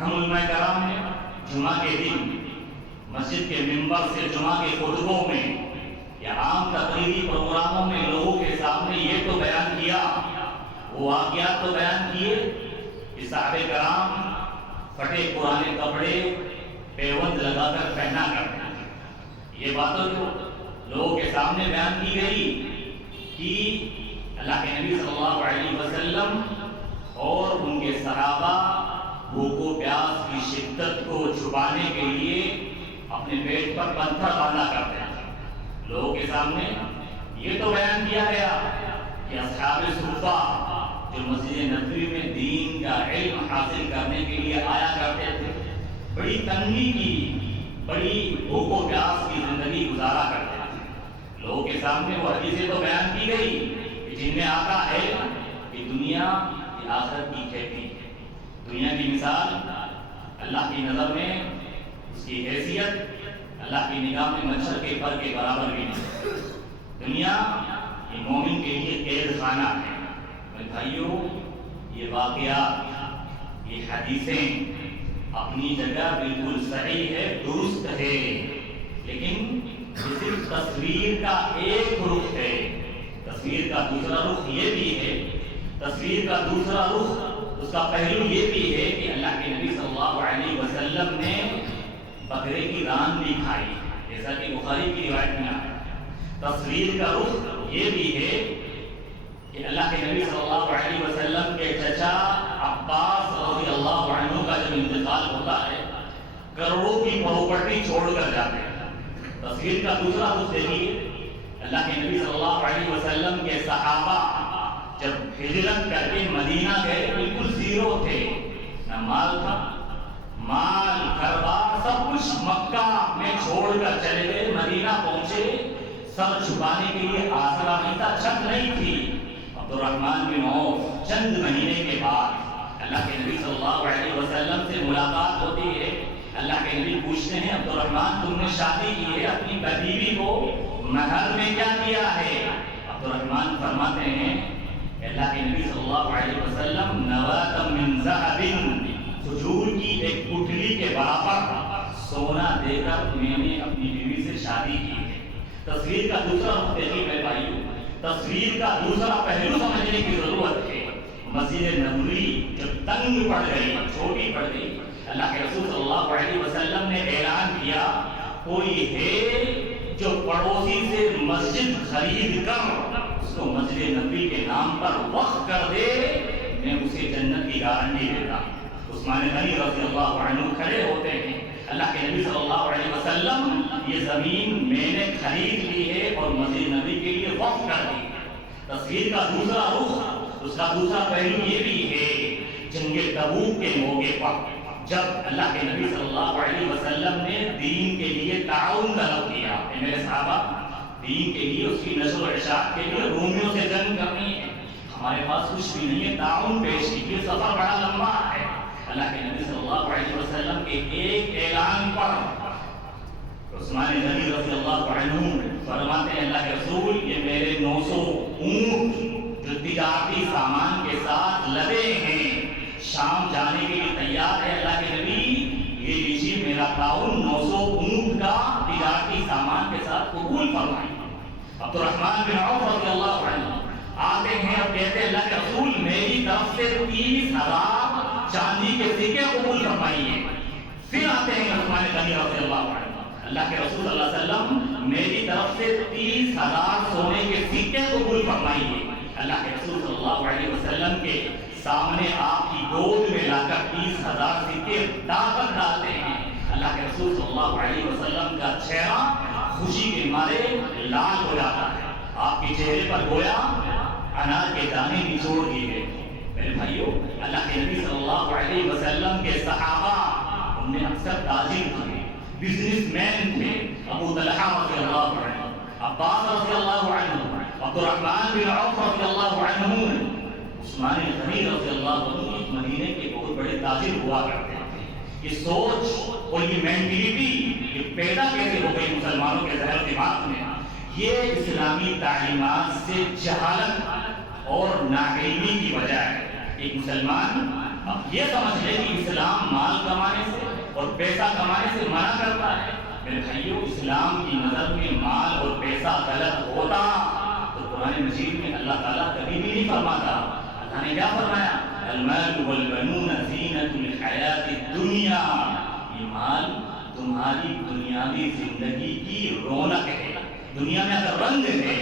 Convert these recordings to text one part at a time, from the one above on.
ہم علماء کرام نے جمعہ کے دن مسجد کے ممبر سے جمعہ کے خطبوں میں یا عام تقریری پروگراموں میں لوگوں کے سامنے یہ تو بیان کیا، وہ واقعات تو بیان کیے کہ صحابہ کرام پھٹے پرانے کپڑے پیوند لگا کر پہنا کرتے ہیں۔ یہ باتوں جو لوگوں کے سامنے بیان کی گئی کہ اللہ کے نبی صلی اللہ علیہ وسلم اور ان کے صحابہ بھوک و پیاس کی شدت کو چھپانے کے لیے اپنے پیٹ پر پتھر باندھا کرتے ہیں۔ لوگوں کے سامنے یہ تو بیان کیا گیا کہ اصحاب صفہ جو مسجد نبوی میں دین کا علم حاصل کرنے کے لیے آیا کرتے تھے، بڑی تنگی کی، بڑی بھوک و پیاس کی زندگی گزارا کرتے تھے۔ لوگوں کے سامنے وہ حدیثیں تو بیان کی گئی کہ جن میں آتا ہے کہ دنیا کی آخرت کی کھیتی ہے۔ دنیا کی مثال اللہ کی نظر میں اس کی حیثیت اللہ کی نگاہ میں مچھر کے پر کے برابر بھی نہیں۔ دنیا یہ مومن کے لیے قید خانہ ہے۔ میرے بھائیوں، یہ واقعات، یہ حدیثیں اپنی جگہ بالکل صحیح ہے، درست ہے، لیکن یہ صرف تصویر کا ایک رخ ہے۔ تصویر کا دوسرا رخ یہ بھی ہے، تصویر کا دوسرا رخ، اس کا پہلو یہ بھی ہے کہ اللہ کے نبی صلی اللہ علیہ وسلم نے بکرے کی ران بھی کھائی، جیسا کہ بخاری کی روایت میں آیا۔ تصویر کا رخ یہ بھی ہے کہ اللہ کے نبی صلی اللہ علیہ وسلم کے چچا عباس رضی اللہ عنہ کا جب انتقال ہوتا ہے، کروڑوں کی پراپرٹی چھوڑ کر جاتے ہیں۔ تصویر کا دوسرا رخ دیکھیے، اللہ کے نبی صلی اللہ علیہ وسلم کے صحابہ جب ہجرت کر کے مدینہ گئے، بالکل زیرو تھے، نہ مال تھا، مال گھر بار سب کچھ مکہ میں چھوڑ کر چلے گئے۔ مدینہ پہنچے، سر چھپانے کے لیے آسرا نہیں تھا، چھت نہیں تھی۔ عبد الرحمن بن عوف چند مہینے کے بعد اللہ کے نبی صلی اللہ علیہ وسلم سے ملاقات ہوتی ہے۔ اللہ کے نبی پوچھتے ہیں، عبد الرحمن تم نے شادی کی ہے، اپنی بیوی کو مہر میں کیا دیا ہے؟ عبد الرحمن فرماتے ہیں، اللہ کے نبی صلی اللہ علیہ وسلم نواۃ من ذهب، کھجور کی ایک گٹھلی کے برابر سونا دے کر میں نے اپنی بیوی سے شادی کی ہے۔ تصویر کا دوسرا رخ دیکھیے میرے بھائیوں، تصویر کا دوسرا پہلو سمجھنے کی ضرورت ہے۔ مسجد نبوی جب تنگ پڑ گئی، چھوٹی پڑ گئی، اللہ کے رسول صلی اللہ علیہ وسلم نے اعلان کیا، کوئی ہے جو پڑوسی سے مسجد خرید کر اس کو مسجد نبوی کے نام پر وقف کر دے، میں اسے جنت کی گارنٹی دیتا ہوں۔ عثمان غنی رضی اللہ عنہ کھڑے ہوتے ہیں، اللہ کے نبی صلی اللہ علیہ وسلم یہ زمین میں نے خرید لی ہے اور مسجد نبی کے لیے وقف کر دی ہے۔ تصویر کا دوسرا رخ، اس کا دوسرا پہلو یہ بھی ہے، جنگ تبوک کے موقع پر جب اللہ کے نبی صلی اللہ علیہ وسلم نے دین کے لیے تعاون طلب کیا کہ میرے صحابہ دین کے لیے، اس کی نشر و اشاعت کے لیے رومیوں سے جنگ کرنی ہے، ہمارے پاس کچھ بھی نہیں ہے، تعاون پیش کیجیے، سفر بڑا لمبا ہے۔ اللہ کے نبی صلی اللہ علیہ وسلم کے ایک اعلان پر عثمان غنی رضی اللہ عنہ فرماتے ہیں، اللہ کے رسول یہ میرے 900 اونٹ جو تجارتی سامان کے ساتھ لدے ہیں، شام جانے کے لیے تیار ہے، اللہ کے نبی یہ لیجیے میرا تعاون 900 اونٹ کا تجارتی سامان کے ساتھ قبول فرمائیں۔ عبد الرحمن بن عوف رضی اللہ عنہ آتے ہیں اور کہتے ہیں، اللہ کے رسول میری طرف سے 30,000 چاندی کے سکے قبول فرمائیے۔ پھر آتے ہیں عثمان غنی رضی اللہ عنہ، اللہ کے رسول صلی اللہ علیہ وسلم میری طرف سے 30,000 سونے کے سکے قبول فرمائیے۔ اللہ کے رسول صلی اللہ علیہ وسلم کے سامنے آپ کی گود میں لا کر 30,000 سکے طاقت ڈالتے ہیں۔ اللہ کے رسول صلی اللہ علیہ وسلم کا چہرہ خوشی کے مارے لال ہو جاتا ہے، آپ کے چہرے پر گویا انار کے دانے نچوڑ دیے گئے۔ میرے بھائیوں، اللہ کے نبی صلی اللہ علیہ وسلم کے صحابہ ان میں اکثر تاجر تھے، بزنس مین تھے، ابو طلحہ رضی اللہ عنہ، عباس رضی اللہ عنہ، عبد الرحمن بن عوف رضی اللہ عنہ، عثمان غنی رضی اللہ عنہ اس مدینے کے بہت بڑے تاجر ہوا کرتے تھے۔ یہ سوچ اور یہ مینٹلٹی یہ پیدا کیسے ہو گئی مسلمانوں کے ذہن و دماغ میں؟ یہ اسلامی تعلیمات سے جہالت اور ناعلمی کی وجہ ہے۔ ایک مسلمان اب یہ سمجھ لے کہ اسلام مال کا اور پیسہ کمانے سے منع کرتا ہے۔ میرے بھائیوں، اسلام کی نظر میں مال اور پیسہ غلط ہوتا تو قرآن مجید میں اللہ تعالیٰ کبھی بھی نہیں فرماتا۔ اللہ نے کیا فرمایا؟ المال والبنون زینۃ الحیات الدنیا، یہ مال تمہاری دنیاوی زندگی کی رونق ہے۔ دنیا میں اگر رنگ ہے،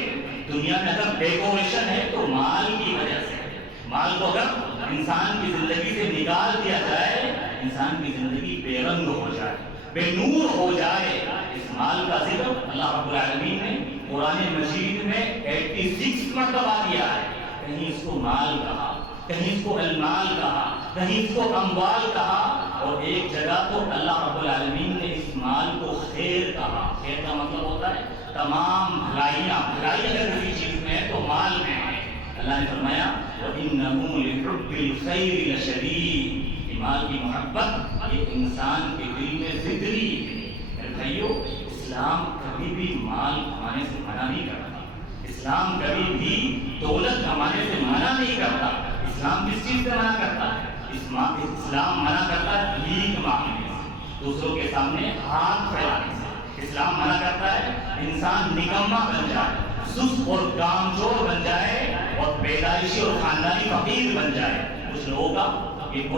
دنیا میں اگر ڈیکوریشن ہے تو مال کی وجہ سے۔ مال کو اگر انسان کی زندگی سے نکال دیا جائے، انسان کی زندگی بے رنگ ہو جائے، بے نور ہو جائے۔ اس مال کا ذکر اللہ رب العالمین نے قرآن مجید میں 86 مرتبہ کیا ہے۔ کہیں اس کو مال کہا، کہیں اس کو المال کہا، کہیں اس کو اموال کہا، اور ایک جگہ تو اللہ رب العالمین نے اس مال کو خیر کہا۔ خیر کا مطلب ہوتا ہے تمام بھلائیاں، بھلائی اگر کسی چیز میں ہے تو مال میں ہے۔ اللہ نے فرمایا وَإِنَّهُ لِحُبِّ الْخَيْرِ لَشَدِيدٌ، مال کی محبت یہ انسان کے دل میں فطری ہے۔ میرے بھائیو، اسلام کبھی بھی مال کمانے سے منع نہیں کرتا، اسلام کبھی بھی دولت کمانے سے منع نہیں کرتا۔ اسلام کس چیز سے منع کرتا ہے؟ اسلام منع کرتا ہے بھیک مانگنے سے، دوسروں کے سامنے ہاتھ پھیلانے سے۔ اسلام منع کرتا ہے انسان نکما بن جائے، سست اور کامزور بن جائے، اور پیدائشی اور خاندانی فقیر بن جائے۔ کچھ لوگوں کا یہ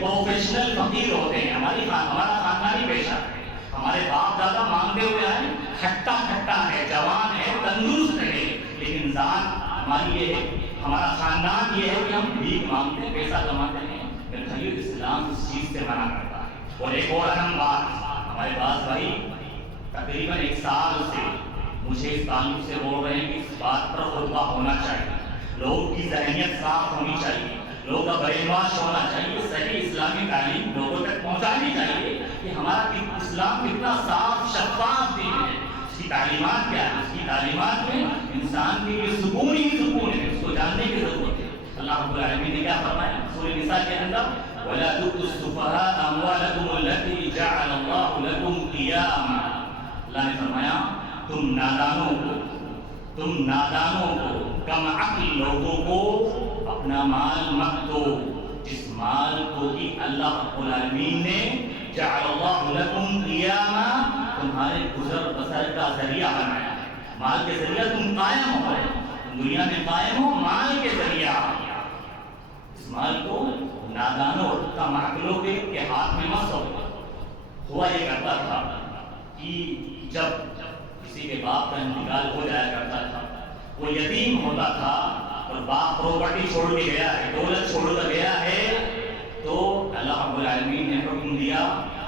پروفیشنل فقیر ہوتے ہیں۔ ہمارا خاندانی پیشہ ہے، ہمارے باپ دادا مانگتے ہوئے آئے، کھٹا کھٹا ہے، جوان ہے، تندرست ہے، لیکن ذات ہماری یہ ہے، ہمارا خاندان یہ ہے کہ ہم بھیک مانگتے ہیں، پیسہ کماتے ہیں۔ میرے بھائیو، اسلام اس چیز سے منع کرتا ہے۔ اور ایک اور اہم بات، ہمارے پاس بھائی تقریباً 1 سال سے مجھے اس تعلق سے بول رہے ہیں کہ اس بات پر خطبہ ہونا چاہیے، لوگوں کی ذہنیت صاف ہونی چاہیے، لوگوں کا برین واش ہونا چاہیے، صحیح اسلامی تعلیم لوگوں تک پہنچانی چاہیے کہ ہمارا اسلام کتنا صاف شفاف دین ہے، اس کی تعلیمات کیا ہے۔ اس کی تعلیمات میں انسان کے لیے سکون ہی سکون ہے، اس کو جاننے کی ضرورت ہے۔ اللہ رب العالمین نے کیا فرمایا سورۃ النساء کے اندر؟ وَلَا تُؤْتُوا السُّفَهَاءَ أَمْوَالَكُمُ الَّتِي جَعَلَ اللَّهُ لَكُمْ قِيَامًا، اللہ نے فرمایا تم نادانوں کو، کم عقل لوگوں کو اپنا مال مت دو، جس مال کو کہ اللہ رب العالمین نے جعل اللہ لکم قیاما، تمہارے گزر بسر کا ذریعہ بنایا ہے۔ مال کے ذریعہ تم قائم ہو، دنیا میں قائم ہو مال کے ذریعہ۔ اس مال کو نادانوں اور کم عقلوں کے ہاتھ میں مت دو۔ ہوا یہ کرتا تھا کہ جب کسی کے باپ کا انتقال ہو جایا کرتا تھا، وہ یتیم ہوتا تھا اور باپ پراپرٹی چھوڑ کے گیا ہے، دولت چھوڑ کر گیا ہے، تو اللہ رب العالمین نے حکم دیا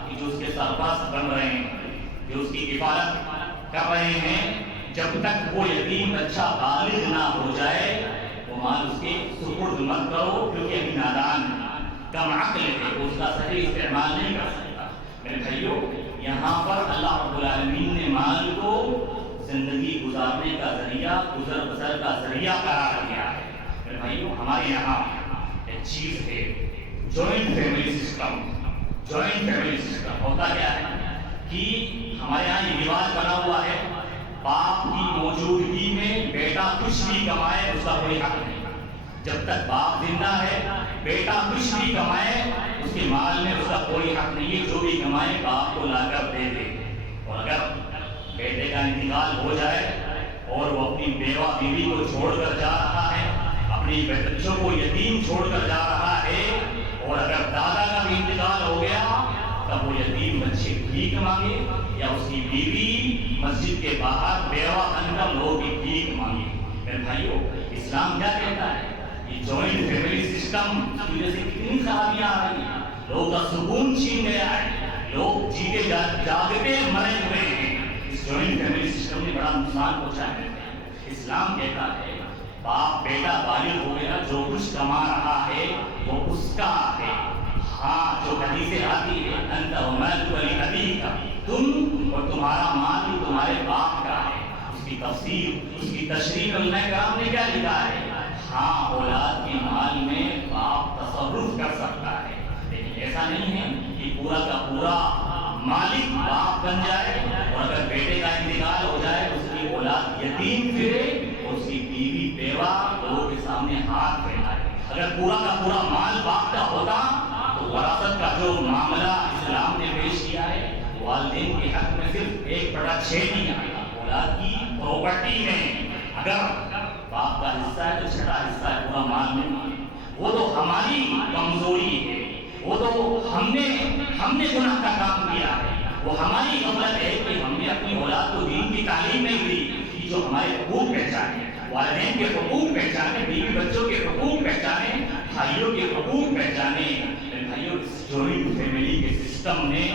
کہ جو اس کے سرپرست بن رہے ہیں، جو اس کی کفالت کر رہے ہیں، جب تک وہ یتیم بچہ بالغ نہ ہو جائے وہ مال اس کے سپرد مت کرو، کیونکہ ابھی نادان کم عقل ہے، اس کا صحیح استعمال نہیں کر سکتا۔ میرے بھائیو، یہاں پر اللہ رب العالمین نے مال کو زندگی گزارنے کا ذریعہ، گزر بسر کا ذریعہ قرار دیا ہے۔ میرے بھائیو، ہمارے یہاں ایک چیز ہے joint family system. Joint family system ہوتا کیا ہے کہ ہمارے یہاں یہ رواج بنا ہوا ہے، باپ کی موجودگی میں بیٹا کچھ بھی کمائے اس کا کوئی حق نہیں۔ جب تک باپ زندہ ہے بیٹا کچھ بھی کمائے اس کے مال میں اس کا کوئی حق نہیں ہے، جو بھی کمائے باپ کو لا کر دے دے۔ اور اگر بیٹے کا انتقال ہو جائے اور وہ اپنی بیوہ بیوی کو چھوڑ کر جا رہا ہے، اپنی بچوں کو یتیم چھوڑ کر جا رہا ہے، اور اگر دادا کا بھی انتقال ہو گیا تب وہ یتیم بچے بھیک مانگے، یا اس کی بیوی مسجد کے باہر بیوہ بن کر لوگوں کی بھیک مانگے۔ میرے بھائیو، اسلام کیا کہتا ہے؟ یہ جوائنٹ فیملی سسٹم کی وجہ سے کتنی خرابیاں آ رہی ہیں، لوگوں کا سکون چھین گیا ہے، لوگ جیتے جاگتے مرے ہوئے ہیں۔ اس جوائنٹ فیملی سسٹم نے بڑا نقصان پہنچا ہے۔ اسلام کہتا ہے باپ بیٹا بالغ ہو گیا، جو کچھ کما رہا ہے وہ اس کا ہے۔ ہاں، جو حدیث آتی ہے انت ومالک لابیک، تم اور تمہارا مال بھی تمہارے باپ کا ہے۔ اس کی تفسیر، اس کی تشریح علماء کرام نے کیا لکھا ہے؟ ہاں، اولاد کے مال میں باپ تصرف کر سکتا ہے، لیکن ایسا نہیں ہے کہ پورا کا پورا مالک باپ بن جائے، اور اگر بیٹے کا انتقال ہو جائے اس کی اولاد یتیم پھرے اور اس کی بیوی بیوہ لوگوں کے سامنے ہاتھ پھیلائے۔ اگر پورا کا پورا مال باپ کا ہوتا تو وراثت کا جو معاملہ والدین کے حق میں صرف 1/6 نہیں آیا، اولاد کی پراپرٹی میں اگر باپ کا حصہ ہے تو 6واں حصہ ہے، پورا مال نہیں ہے۔ وہ تو ہماری کمزوری ہے، وہ تو ہم نے گناہ کا کام کیا ہے، وہ ہماری غفلت ہے کہ ہم نے اپنی اولاد کو دین کی تعلیم نہیں دی کہ جو ہمارے حقوق پہچانے، والدین کے حقوق پہچانے، بیوی بچوں کے حقوق پہچانے، بھائیوں کے حقوق پہچانے۔ بھائیوں، جوائنٹ فیملی کے سسٹم نے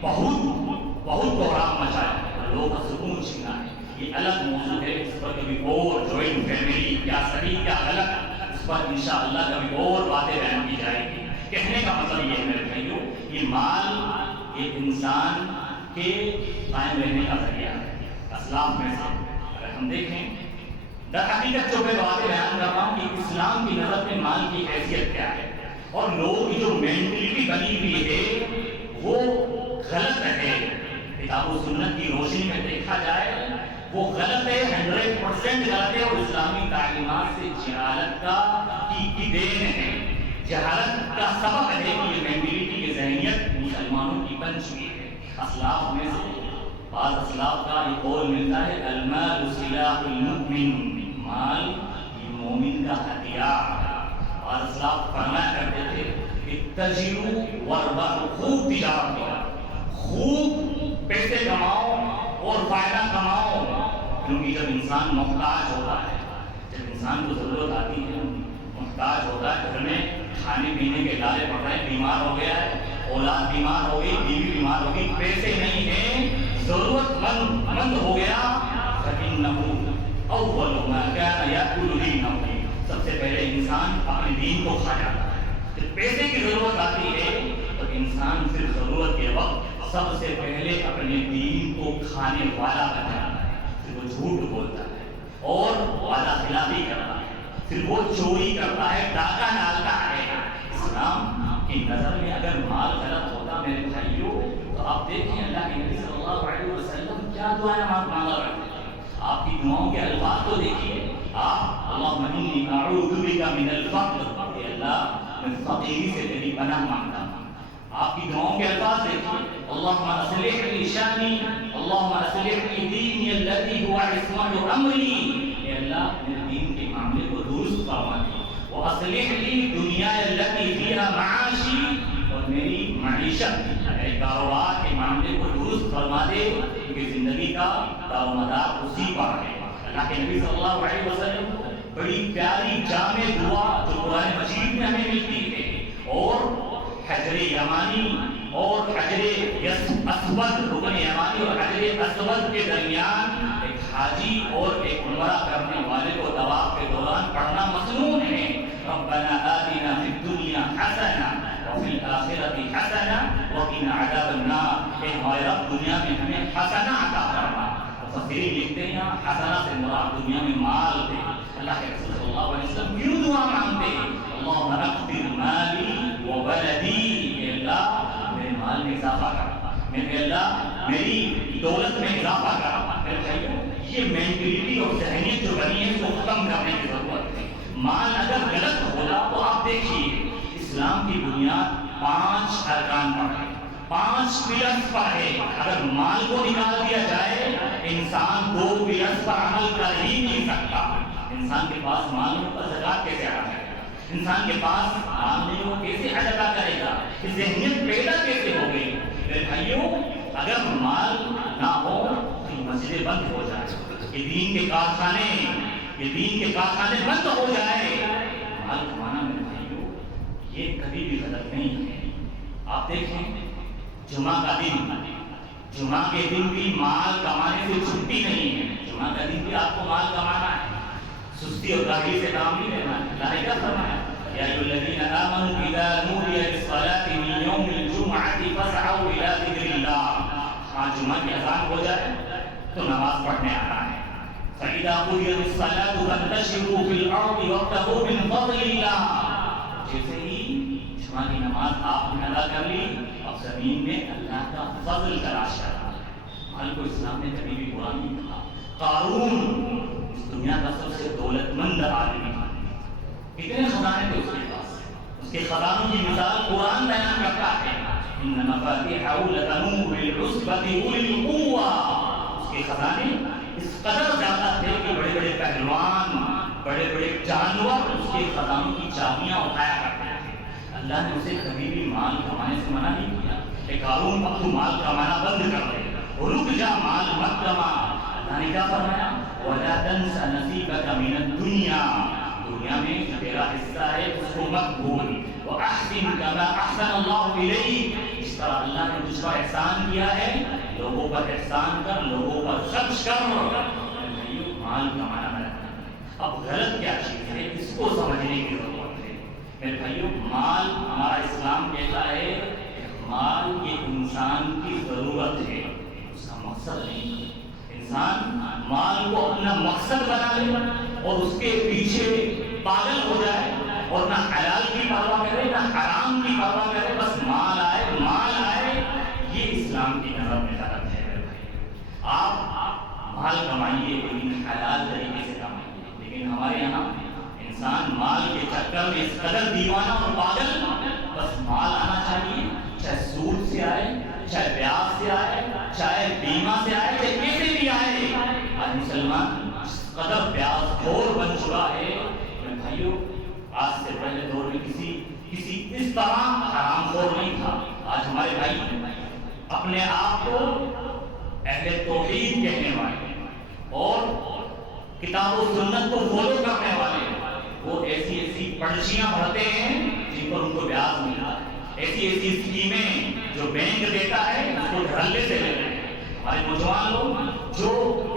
بہت بحران مچایا، لوگوں کا سکون چھینا ہے۔ یہ الگ موضوع ہے، اس پر کبھی اور جوائنٹ فیملی کیا صحیح کیا غلط، اس پر انشاءاللہ کبھی اور باتیں بیان کی جائے گی۔ کہنے کا مطلب یہ ہے میرے بھائیوں، یہ مال ایک انسان کے قائم رہنے کا ذریعہ ہے۔ اسلاف میں سے اگر ہم دیکھیں، در حقیقت جو میں باتیں بیان کر رہا ہوں کہ اسلام کی نظر میں مال کی حیثیت کیا ہے، اور لوگوں کی جو مینٹلٹی بنی ہوئی ہے وہ غلط ہے۔ کتاب و سنت کی روشنی میں دیکھا جائے وہ غلط ہے، 100% غلط ہے، اور اسلامی تعلیمات سے جہالت کی دین ہے، جہالت کا سبب ہے کہ یہ مینٹلٹی کی ذہنیت مسلمانوں کی بن چکی ہے۔ اسلاف میں سے بعض اسلاف کا یہ قول ملتا ہے، المال سلاح المؤمن، مال یہ مومن کا ہتھیار ہے۔ بعض اسلاف فرمایا کرتے تھے کہ تجروا وربحوا، خوب تجارت کرو، خوب پیسے کماؤ اور فائدہ کماؤ، کیونکہ جب انسان محتاج ہوتا ہے، جب انسان کو ضرورت آتی ہے، محتاج ہوتا ہے، گھر میں کھانے پینے کے لالے پڑ رہے ہیں، بیمار ہو گیا ہے، اولاد بیمار ہو گئی، بیوی بیمار ہو گئی، پیسے نہیں ہیں، ضرورت مند ہو گیا، فَإِنَّهُ أَوَّلُ مَا كَانَ يَأْكُلُ دِينَهُ، سب سے پہلے انسان اپنے دین کو کھا جاتا ہے۔ جب پیسے کی ضرورت آتی ہے تو انسان پھر ضرورت کے وقت سب سے پہلے اپنے دین کو کھانے والا بن جاتا ہے، پھر وہ جھوٹ بولتا ہے اور وعدہ خلافی کرتا ہے، پھر وہ چوری کرتا ہے، ڈاکہ ڈالتا ہے۔ اسلام کی نظر میں اگر مال غلط ہوتا میرے بھائیوں تو آپ دیکھیں اللہ کے نبی صلی اللہ علیہ وسلم کیا دعائیں مانگا کرتے ہیں، آپ کی دعاؤں کے الفاظ تو دیکھیے، آپ اللہم انی اعوذ بک من الفقر، اے اللہ میں فقیری سے تیری پناہ مانگتا ہوں۔ آپ کی دعاؤں کے الفاظ دیکھیے، اللہم اصلح لی شانی، اللہم اصلح لی دینی الذی هو عصمت امری، اے اللہ میرے دین کے معاملے کو درست فرما دے، واصلح لی دنیا التي فیہا معاشی، اور میری معیشت میرے کاروبار کے معاملے کو درست فرما دے، کیونکہ زندگی کا دار و مدار اسی پر ہے۔ اللہ کے نبی صلی اللہ علیہ وسلم بڑی پیاری جامع دعا جو قرآن مجید میں ہمیں ملتی ہے، اور حجر یمانی اور حجر اسود، رکن یمانی اور حجر اسود کے درمیان ایک حاجی اور ایک عمرہ کرنے والے کو طواف کے دوران پڑھنا مسنون ہے، ربنا آتنا فی الدنیا حسنہ وفی الآخرۃ حسنہ وقنا عذاب النار، کہ ہمارے رب دنیا میں ہمیں حسنہ عطا فرما۔ مفسرین لکھتے ہیں حسنہ سے مراد دنیا میں مال دے۔ اللہ کے رسول صلی اللہ علیہ وسلم کیوں دعا مانگتے ہیں؟ اللہم اکثر مالی و ولدی، اے اللہ میرے مال میں اضافہ کر، اے اللہ میری دولت میں اضافہ کر۔ میرے بھائیوں، یہ مینٹلٹی اور ذہنیت جو بنی ہے اس کو ختم کرنے کی ضرورت ہے۔ مال اگر غلط ہوگا تو آپ دیکھیے اسلام کی بنیاد 5 ارکان پر ہے، 5 پلرز پر ہے۔ اگر مال کو نکال دیا جائے انسان 2 پلرز پر عمل کر ہی نہیں سکتا۔ انسان کے پاس مال نہیں ہوگا، زکات کیسے ادا کرے گا؟ انسان کے پاس مال نہیں ہو کیسے حج ادا کرے گا؟ یہ ذہنیت پیدا کیسے ہو گئی؟ میرے بھائیوں، اگر مال نہ ہو تو مسجدیں بند ہو جائیں، یہ دین کے کارخانے بند ہو جائے۔ مال کمانا میرے بھائیوں یہ کبھی بھی غلط نہیں ہے۔ آپ دیکھیں جمعہ کا دن، جمعہ کے دن بھی مال کمانے سے چھٹی نہیں ہے، جمعہ کا دن بھی آپ کو مال کمانا ہے، سستی اور کاہلی سے کام نہیں لینا ہے۔ اللہ نے کیا فرمایا؟ یا ایھا الذین آمنوا اذا نودی للصلاۃ من یوم الجمعۃ فاسعوا الی ذکر اللہ، آج جمعہ کی اذان ہو جائے تو نماز پڑھنے آنا ہے۔ فاذا قضیت الصلاۃ فانتشروا فی الارض وابتغوا من فضل اللہ، جیسے ہی جمعہ کی نماز آپ نے ادا کر لی اب زمین میں اللہ کا فضل تلاش کرنا ہے۔ مال کو اسلام نے کبھی بھی برا نہیں کہا۔ قارون اس دنیا کا سب سے دولت مند آدمی تھا، کتنے خزانے تھے اس کے پاس، اس کے خزانوں کی مثال قرآن بیان کرتا ہے۔ ان مفاتیحہ لتنوء بالعصبۃ اولی القوہ، اس کے خزانے اس قدر زیادہ تھے کہ بڑے بڑے پہلوان، بڑے بڑے جانور اس کے خزانوں کی چابیاں اٹھایا کرتے تھے۔ اللہ نے اسے کبھی بھی مال کمانے سے منع نہیں کیا کہ قارون اب تو مال کمانا بند کر دے، رک جا، مال مت کما۔ اللہ نے کیا فرمایا؟ وَلَا تَنْسَ نَصِيبَكَ مِنَ الدُّنْيَا، دنیا میں جو تیرا حصہ ہے اس کو مت بھول۔ وَأَحْسِنْ كَمَا أَحْسَنَ اللَّهُ إِلَيْكَ، اس طرح اللہ نے تجھ پر احسان کیا ہے، لوگوں پر احسان کر، لوگوں پر خرچ کر۔ مال کمانا ہے، اب غلط کیا چیز ہے اس کو سمجھنے کی ضرورت ہے میرے بھائیو۔ مال، ہمارا اسلام کہتا ہے مال یہ انسان کی ضرورت ہے، اس کا مقصد نہیں۔ انسان مال کو اپنا مقصد بنا لے اور اس کے پیچھے پاگل ہو جائے اور نہ حلال کی پرواہ کرے نہ حرام کی پرواہ کرے، بس مال آئے مال آئے، یہ اسلام کی نظر میں غلط ہے میرے بھائی۔ آپ مال کمائیے لیکن حلال طریقے سے کمائیے، لیکن ہمارے یہاں انسان مال کے چکر میں اس قدر دیوانہ اور پاگل، بس مال آنا چاہیے، چاہے سود سے آئے، چاہے بیاج سے آئے، چاہے بیمہ سے آئے، چاہے کیسے بھی آئے۔ آج مسلمان اس قدر بیاج خور بن چکا ہے میرے بھائیو، آج سے پہلے دور میں کسی اس طرح حرام خور نہیں تھا۔ آج ہمارے بھائی اپنے آپ کو اہل توحید کہنے والے اور کتاب و سنت کو فالو کرنے والے، وہ ایسی ایسی پرچیاں بھرتے ہیں جن پر ان کو بیاج ملتا ہے، ایسی ایسی اسکیمیں جو بینک دیتا ہے اس کو دھڑلے سے لے رہے ہیں۔ ہمارے نوجوان لوگ جو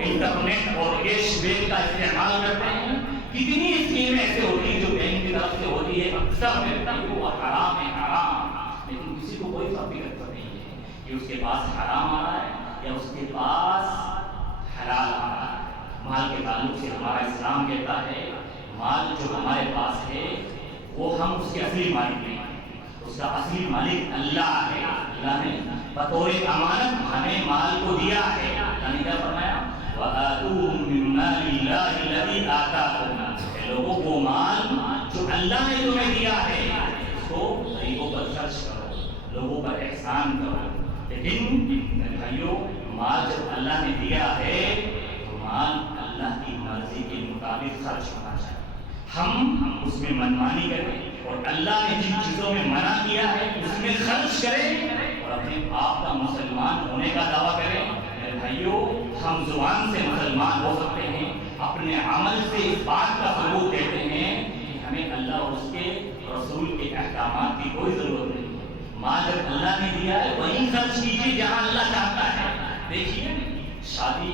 انٹرنیٹ اور کیش بیک کا استعمال کرتے ہیں، کتنی اسکیمیں ایسے ہوتی ہیں جو بینک کی طرف سے ہوتی ہے، اکثر ملتا ہے وہ حرام ہے حرام، لیکن کسی کو کوئی فرق نہیں ہے کہ اس کے پاس حرام آ رہا ہے یا اس کے پاس حلال آ رہا ہے۔ مال کے تعلق سے ہمارا اسلام کہتا ہے مال جو ہمارے پاس ہے وہ ہم اس کے اصلی مالک نہیں ہیں، اس کا اصلی مالک اللہ ہے۔ اللہ نے بطور امانت ہمیں مال کو دیا ہے۔ اللہ نے کیا فرمایا؟ وَآتُوهُم مِّن مَّالِ اللَّهِ الَّذِي آتَاكُمْ، لوگوں کو مال جو اللہ نے تمہیں دیا ہے اس کو غریبوں پر خرچ کرو، لوگوں پر احسان کرو۔ لیکن میرے بھائیو، مال جب اللہ نے دیا ہے تو مال اللہ کی مرضی کے مطابق خرچ ہونا چاہیے۔ ہم اس میں منمانی کریں اور اللہ نے جن چیزوں میں منع کیا ہے اس میں خرچ کریں اور اپنے آپ کا مسلمان ہونے کا دعویٰ کریں۔ میرے بھائیو، ہم زبان سے مسلمان ہو سکتے ہیں، اپنے عمل سے اس بات کا ثبوت دیتے ہیں کہ ہمیں اللہ اور اس کے رسول کے احکامات کی کوئی ضرورت نہیں۔ مال جب اللہ نے دیا ہے وہیں خرچ کیجیے جہاں اللہ چاہتا ہے۔ دیکھیے شادی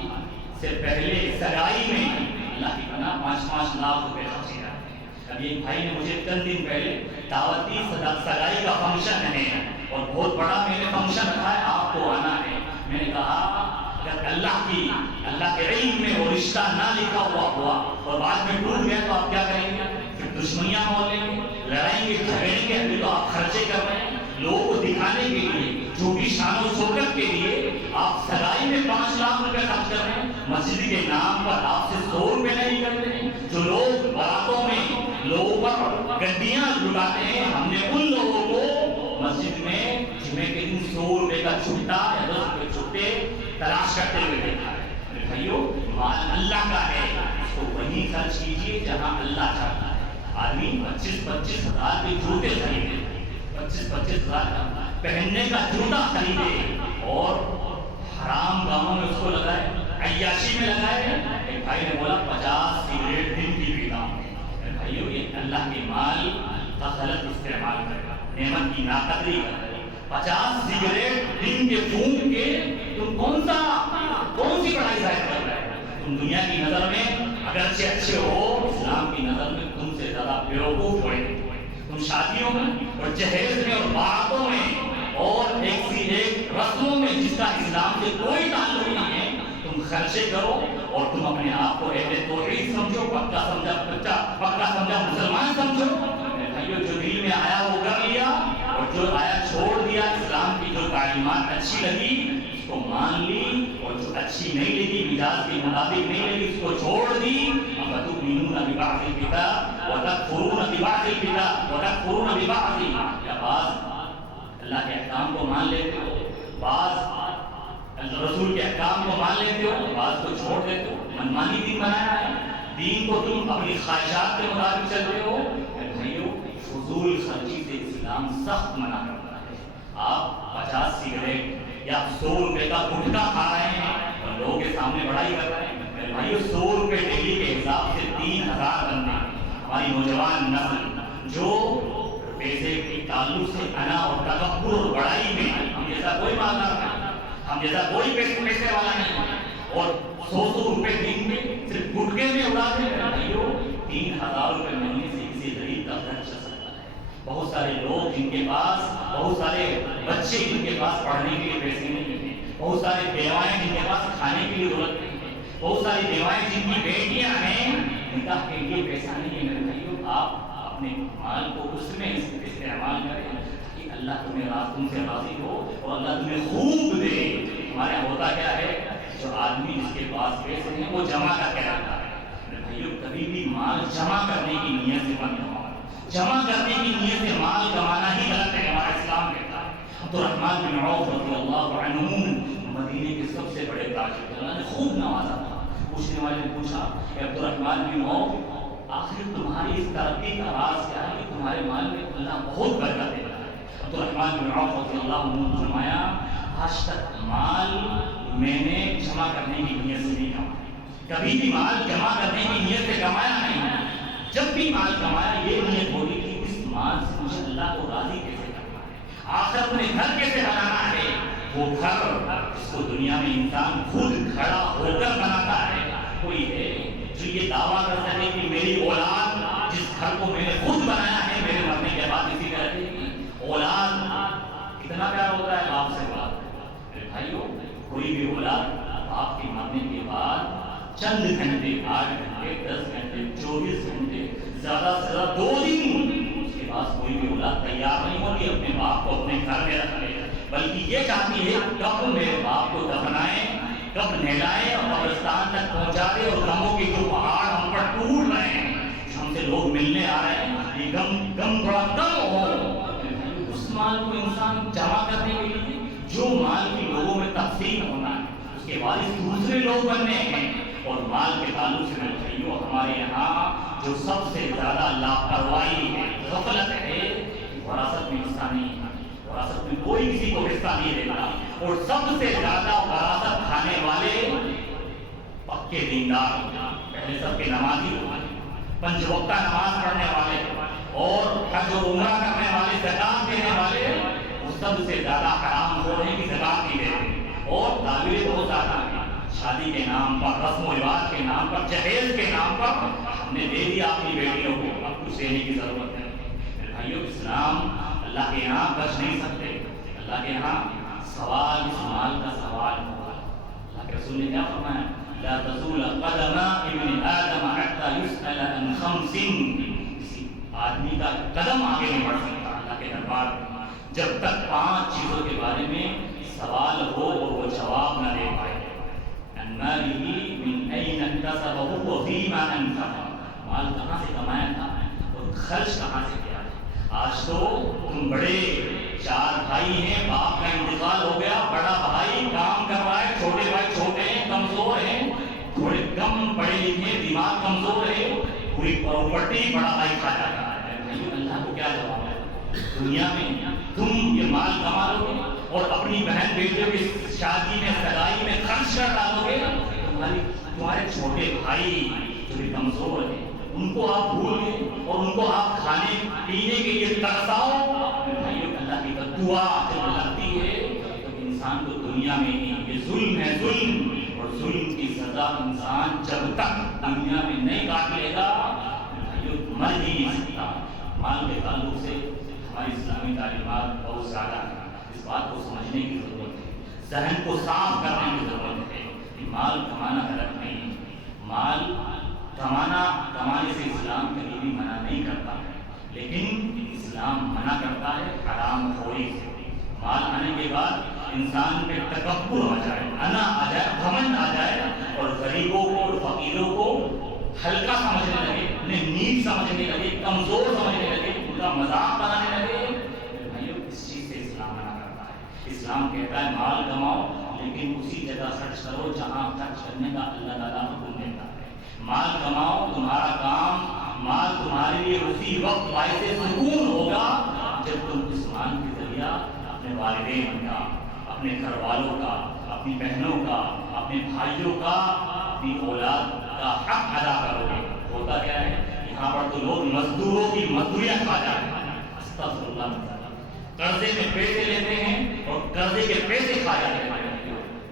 سے پہلے سگائی میں اللہ کی پناہ 5-5 لاکھ روپے خرچ کیا۔ ابھی ایک بھائی نے مجھے چند دن پہلے دعوت دی، سگائی کا فنکشن ہے اور بہت بڑا میں نے فنکشن رکھا ہے، آپ کو آنا ہے۔ میں نے کہا اگر اللہ کے علم میں وہ رشتہ نہ لکھا ہوا اور بعد میں ٹوٹ گیا تو آپ کیا کریں گے؟ پھر دشمنیاں مول لیں گے، لڑائیں گے، جھگڑیں گے۔ ابھی تو آپ خرچے کر رہے ہیں لوگوں کو دکھانے کے لیے، جو بھی شان و شوکت کے لیے آپ سگائی میں 5 لاکھ روپے خرچ کر رہے ہیں، مسجد کے نام پر آپ سے 100 روپے نہیں کرتے ہیں۔ جو لوگ باراتوں میں لوگوں پر گڈیاں لٹاتے ہیں، ہم نے ان لوگوں کو مسجد میں جمعے کے دن 100 روپے کا چھٹا یا 10 روپے چھٹے تلاش کرتے ہوئے دیکھا ہے۔ میرے بھائیو، مال اللہ کا ہے، اس کو وہیں خرچ کیجیے جہاں اللہ چاہتا ہے۔ آدمی 25-25 ہزار کے جوتے خریدے، 25-25 ہزار کا پہننے کا جوتا خریدے اور حرام کاموں میں اس کو لگائے، عیاشی میں لگائے۔ ایک بھائی نے بولا 50 سگریٹ دن کی پیتا ہوں۔ بھائیو، یہ اللہ کے مال کا غلط استعمال کرے، نعمت کی ناقدری کرے۔ 50 سگریٹ دن کے پھونک کے تم کون سی پڑھائی ظاہر کر رہے ہو؟ تم دنیا کی نظر میں اگرچہ اچھے ہو، اسلام کی نظر میں تم سے زیادہ بیوقوف ہوئے۔ تم شادیوں میں اور جہیز میں اور باراتوں میں اور ایک سی ایک رسموں میں جس کا اسلام سے کوئی تعلق نہیں ہے تم خرچے کرو اور تم اپنے آپ کو اہل توحید سمجھو، پکا سمجھا مسلمان سمجھو۔ بھائیو، جو دل میں آیا وہ کر لیا اور جو آیا چھوڑ دیا۔ اسلام کی جو تعلیمات اچھی لگی اس کو مان لی اور جو اچھی نہیں لگی، مزاج کے مطابق نہیں لگی، اس کو چھوڑ دی۔ افتؤمنون ببعض الکتاب وتکفرون ببعض الکتاب وتکفرون ببعض، یا بعض اللہ کے احکام کو مان لیتے ہو، بعض رسول کے احکام کو مان لیتے ہو، بعض کو چھوڑ دیتے ہو، منمانی دین بنایا ہے، دین کو تم اپنی خواہشات کے مطابق چلتے ہو۔ بھائیو، فضول خرچی سے اسلام سخت منع کرتا ہے۔ آپ 50 سگریٹ یا 100 روپے کا گٹکا کھا رہے ہیں اور لوگوں کے سامنے بڑائی کر رہے ہیں۔ بھائیو، 100 روپے ڈیلی کے حساب سے 3000 بندے، ہماری نوجوان نسل جو پیسے کے تعلق سے انا اور تکبر اور بڑائی میں، ہم جیسا کوئی مالدار نہیں، ہم جیسا کوئی پیسے والا نہیں، اور 100 روپے دن میں صرف گٹکے میں اڑا دیں۔ 3000 روپے مہینے سے کسی غریب کا گھر چل سکتا ہے۔ بہت سارے لوگ جن کے پاس، بہت سارے بچے جن کے پاس پڑھنے کے لیے پیسے نہیں ہیں، بہت سارے بیوائیں جن کے پاس کھانے کے لیے ضرورت نہیں ہے، بہت ساری بیوائیں جن کی بیٹیاں ہیں، نکاح کے لیے پیسہ نہیں ہے۔ میرے بھائیو، آپ اپنے مال کو اس میں استعمال کریں کہ اللہ تمہیں تم سے راضی ہو اور اللہ تمہیں خوب دے۔ ہمارے یہاں ہوتا کیا ہے، جو آدمی جس کے پاس پیسے ہیں وہ جمع کر کے رکھتا ہے۔ میرے بھائیو، کبھی بھی مال جمع کرنے کی نیت سے مت کماؤ۔ جمع کرنے کی نیت سے مال کمانا ہی غلط ہے، ہمارا اسلام کہتا ہے۔ عبدالرحمن بن عوف رضی اللہ عنہ مدینے کے سب سے بڑے تاجر تھے، اللہ نے خوب نوازا تھا۔ پوچھنے والے نے پوچھا کہ عبدالرحمن بن عوف، آخر تمہاری اس ترقی کا راز کیا ہے کہ تمہارے مال میں اللہ بہت برکت دے رہا ہے؟ عبدالرحمن بن عوف رضی اللہ عنہ نے فرمایا، آج تک مال میں نے جمع کرنے کی نیت سے نہیں کمایا، کبھی بھی مال جمع کرنے کی نیت سے کمایا نہیں۔ جب بھی مال کمایا یہ نیت ہوگی کہ اس مال سے مجھے اللہ کو راضی کیسے کرنا ہے، آخرت میں گھر کیسے بنانا ہے۔ وہ گھر جس کو دنیا میں انسان خود کھڑا ہو کر بناتا ہے، کوئی ہے جو یہ دعویٰ کر سکے کہ میری اولاد جس گھر کو میں نے خود بنایا ہے میرے مرنے کے بعد اسی کا رہے گی؟ اولاد کتنا پیار ہوتا ہے باپ سے بات۔ میرے بھائیو، کوئی بھی اولاد باپ کے مرنے کے بعد چند گھنٹے، 8 گھنٹے، 10 گھنٹے، 24 گھنٹے، زیادہ سے زیادہ 2 دن اس کے بعد کوئی بھی اولاد تیار نہیں ہوتی اپنے باپ کو اپنے گھر میں رکھ لے، بلکہ یہ چاہتی ہے کب میرے باپ کو دفنائیں، کب نہلائیں اور قبرستان تک پہنچا دے، اور غموں کے جو پہاڑ ہم پر ٹوٹ رہے ہیں، ہم سے لوگ ملنے آ رہے ہیں، یہ غم تھوڑا کم ہو۔ اس مال کو انسان جمع کرنے کے لیے جو مال کی لوگوں میں تقسیم ہونا ہے، اس کے وارث دوسرے لوگ بننے ہیں۔ اور مال کے تعلق سے میرے بھائیو، ہمارے یہاں جو سب سے زیادہ لاپرواہی ہے، غفلت ہے، وراثت میں حصہ نہیں ہے، وراثت میں کوئی کسی کو حصہ نہیں دیتا، اور سب سے زیادہ وراثت کھانے والے پکے دیندار، پہلے سب کے نمازی، 5 وقتہ نماز پڑھنے والے اور حج و عمرہ کرنے والے، زکات دینے والے، وہ سب سے زیادہ حرام خور ہیں کہ زکات نہیں دیتے، اور تعبیریں بہت زیادہ ہیں، شادی کے نام پر، رسم و رواج کے نام پر، جہیز کے نام پر ہم نے دے دیا اپنی بیٹیوں کو، اب کچھ دینے کی ضرورت ہے۔ میرے بھائیو، اسلام اللہ کے یہاں بچ نہیں سکتے، اللہ کے یہاں سوال اس مال کا سوال ہوگا۔ اللہ کے رسول نے کیا فرمایا؟ لا تزول قدم ابن آدم حتى يسأل عن 5۔ کسی آدمی کا قدم آگے نہیں بڑھ سکتا اللہ کے دربار میں جب تک 5 چیزوں کے بارے میں سوال ہو اور وہ جواب نہ دے پائے۔ عن ماله من أين اكتسبه وفيما أنفقه، مال کہاں سے کمایا تھا اور خرچ کہاں سے کیا تھا۔ آج تو تم بڑے 4 بھائی ہیں، باپ کا انتقال ہو گیا، بڑا بھائی کام کر رہا ہے، چھوٹے بھائی چھوٹے ہیں، کمزور ہیں، تھوڑے کم پڑھے لکھے، دماغ کمزور ہے، پوری پراپرٹی بڑا بھائی کھا جاتا ہے۔ اللہ کو کیا جواب ہے؟ دنیا میں تم یہ مال کما لو گے اور اپنی بہن بیٹیوں کی شادی میں، سگائی میں خرچ کر ڈالو گے، تمہارے چھوٹے بھائی جو بھی کمزور ہیں ان کو آپ بھول گئے اور ان کو آپ کھانے پینے کے لیے ترساؤ۔ اللہ کی دعا جب لگتی ہے تو انسان کو دنیا میں ہی یہ ظلم ہے، ظلم، اور ظلم کی سزا انسان جب تک دنیا میں نہیں کاٹ لے گا مر ہی نہیں سکتا۔ مال کے تعلق سے ہماری اسلامی تعلیمات بہت زیادہ ہیں، اس بات کو سمجھنے کی ضرورت ہے، ذہن کو صاف کرنے کی ضرورت ہے کہ مال کمانا غلط نہیں ہے، مال کمانے سے اسلام کبھی بھی منع نہیں کرتا ہے، لیکن اسلام منع کرتا ہے حرام خوری سے۔ مال آنے کے بعد انسان میں تکبر آ جائے، انا آ جائے، گھمنڈ آ جائے، اور غریبوں کو اور فقیروں کو ہلکا سمجھنے لگے، انہیں نیچ سمجھنے لگے، کمزور سمجھنے لگے، ان کا مذاق بنانے لگے۔ بھائیو، اس چیز سے اسلام منع اسلام کہتا ہے مال کماؤ لیکن اسی جگہ خرچ کرو جہاں خرچ کرنے کا اللہ تعالیٰ حکم دیتا ہے. مال کماؤ، تمہارا کام، مال تمہارے لیے اسی وقت باعث سکون ہوگا جب تم اس مال کے ذریعہ اپنے والدین کا، اپنے گھر والوں کا، اپنی بہنوں کا، اپنے بھائیوں کا، اپنی اولاد کا حق ادا کرو گے. ہوتا کیا ہے یہاں پر تو لوگ مزدوروں کی مزدوریاں کھا جاتے ہیں. استغفر اللہ، قرضے میں پیسے لیتے ہیں اور قرضے کے پیسے کھا جاتے ہیں.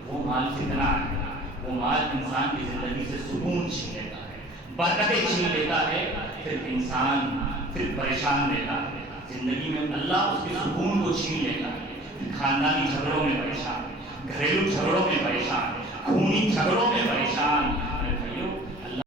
وہ مال فتنہ ہے، وہ مال انسان کی زندگی سے سکون چھین لیتا ہے، برکتیں چھین لیتا ہے، پھر انسان پھر پریشان لیتا ہے. زندگی میں اللہ اس کے سکون کو چھین لیتا ہے. خاندانی جھگڑوں میں پریشان، گھریلو جھگڑوں میں پریشان، خونی جھگڑوں میں پریشان،